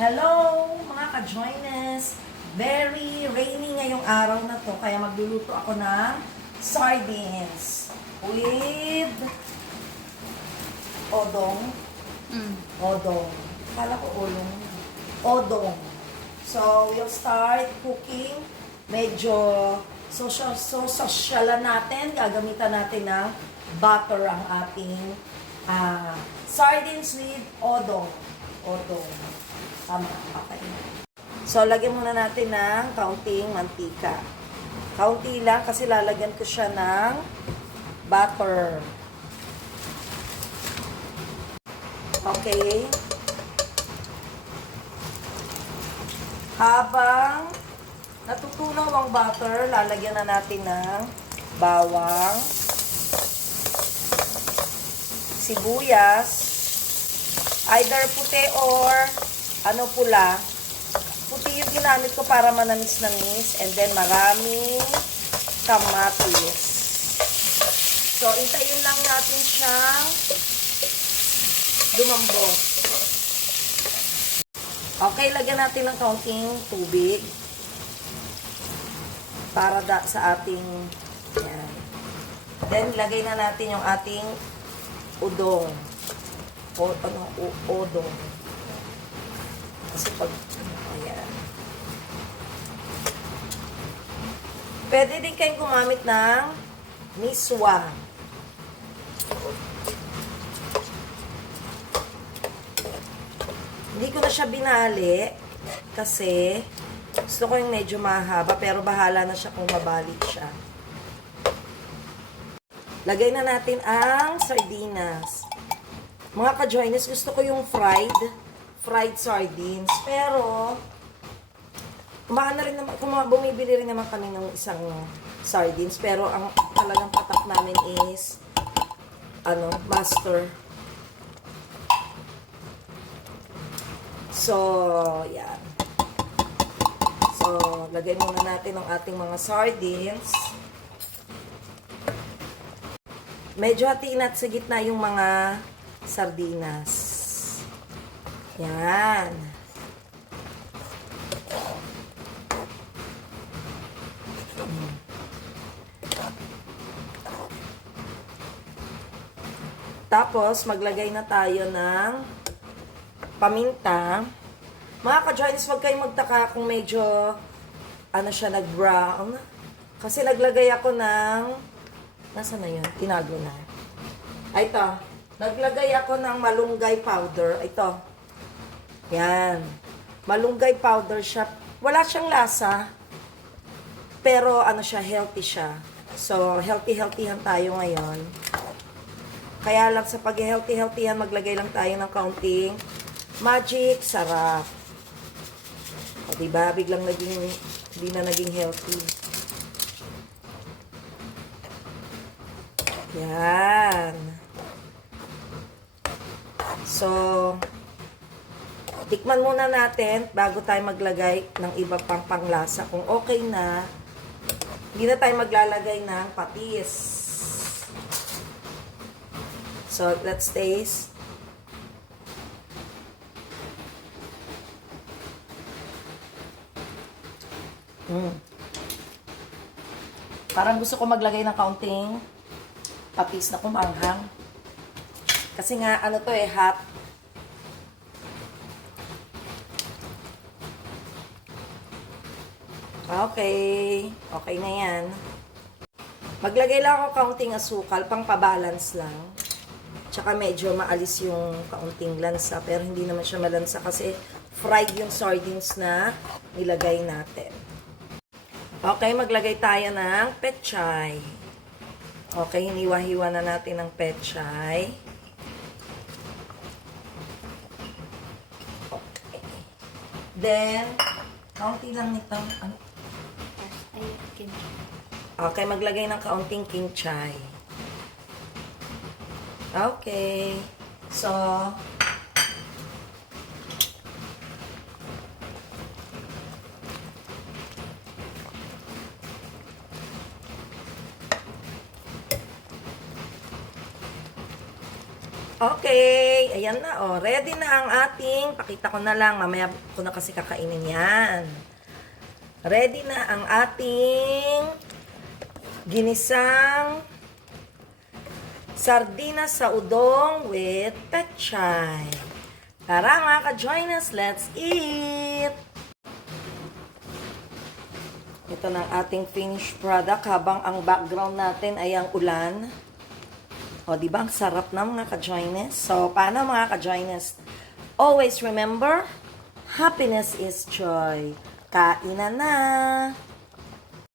Hello, mga ka-joiners! Very rainy ngayong araw na to, kaya magluluto ako ng sardines with odong. Mm. Odong. Kala ko ulong. Odong. So, we'll start cooking. Medyo social, so sosyalan natin. Gagamitan natin ng butter ang ating ah, sardines with odong. Odong. Tama. Okay. So, lagyan muna natin ng kaunting mantika. Kaunti lang kasi lalagyan ko siya ng butter. Okay. Habang natutunaw ang butter, lalagyan na natin ng bawang, sibuyas, either puti or ano pula. Puti yung ginamit ko para manamis-namis and then maraming kamatis. So, intayin lang natin siyang lumambot. Okay, lagyan natin ng kaunting tubig para da sa ating yan. Then, lagay na natin yung ating udong. O, ano, u, odong. Kasi pag, ayan. Pwede din kayong gumamit ng miswa. Hindi ko na siya binali kasi gusto ko yung medyo mahaba pero bahala na siya kung mabalik siya. Lagay na natin ang sardinas. Mga ka-joiners, gusto ko yung fried fried sardines. Pero, kumain na rin naman, kuma, bumibili rin naman kami ng isang sardines. Pero, ang talagang patak namin is, ano, master. So, yan. So, lagay muna natin ang ating mga sardines. Medyo hatiin at sa gitna yung mga sardinas. Yan. Tapos, maglagay na tayo ng paminta. Mga ka-joiners, huwag kayong magtaka kung medyo ano siya, nag-brown. Kasi naglagay ako ng Nasaan na yun? Tinago na. Ito. Naglagay ako ng malunggay powder. Ito. Yan. Malunggay powder siya. Wala siyang lasa. Pero ano siya, healthy siya. So, healthy-healthyhan tayo ngayon. Kaya lang sa pag-healthy-healthyhan, maglagay lang tayo ng kaunting magic sarap. O, diba? Biglang naging, hindi na naging healthy. Yan. So, tikman muna natin bago tayo maglagay ng iba pang panglasa. Kung okay na, hindi na tayo maglalagay ng patis. So, let's taste. Mm. Parang gusto ko maglagay ng kaunting patis na kumanghang. Kasi nga, ano to eh, hot. Okay. Okay na yan. Maglagay lang ako kaunting asukal, pang pabalance lang. Tsaka medyo maalis yung kaunting lansa, pero hindi naman siya malansa kasi fried yung sardines na nilagay natin. Okay, maglagay tayo ng pechay. Okay, hiniwa-hiwa na natin ng pechay. Okay. Then, kaunti lang nito. Ano? Okay, maglagay ng kaunting kinchay. Okay. So, Okay, ayan na oh. Ready na ang ating, pakita ko na lang, mamaya ko na kasi kakainin yan. Ready na ang ating ginisang sardinas sa udong with pechay. Tara mga ka-join us, let's eat! Ito na ang ating finished product habang ang background natin ay ang ulan. O, di ba? Ang sarap na mga ka-joiners. So, paano mga ka-joiners? Always remember, happiness is joy. Kainan na!